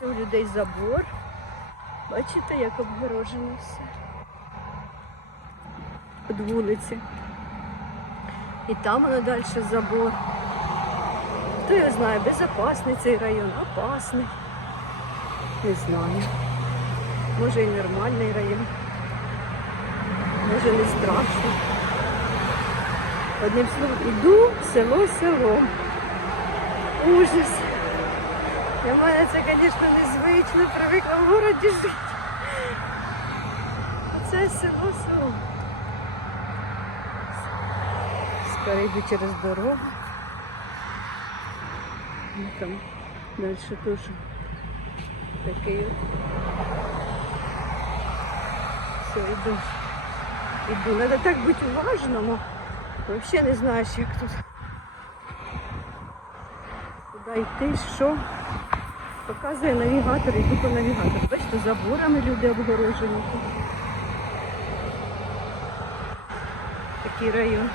Ось у людей забор. Бачите, як обгорожено все. Від вулиці. І там воно далі забор. Хто його знає, безопасний цей район, опасний. Не знаю. Може і нормальний район. Може не страшно. Одним словом, іду село село. Ужас. Для мене це, звісно, незвично, привикла в городі жити. А це село село. Скоро через дорогу. Ну, там далі теж такий. Все, йду. Іду. Треба так бути уважному. Взагалі не знаєш, як тут. Йти, що. Показує навігатор, йду по навігатору. Бачите, заборами люди обгорожені. Такий район.